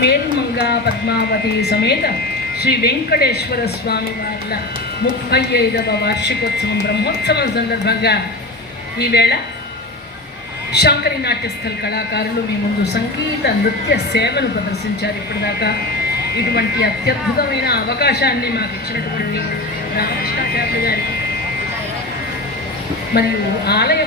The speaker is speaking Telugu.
మేల్మంగా పద్మావతి సమేత శ్రీ వెంకటేశ్వర స్వామి వార్ల 35వ వార్షికోత్సవం బ్రహ్మోత్సవం సందర్భంగా ఈవేళ శంకరి నాట్యస్థల్ కళాకారులు మీ ముందు సంగీత నృత్య సేవను ప్రదర్శించారు. ఇప్పటిదాకా ఇటువంటి అత్యద్భుతమైన అవకాశాన్ని మాకు ఇచ్చినటువంటి రామకృష్ణాచార్య గారికి మరియు ఆలయ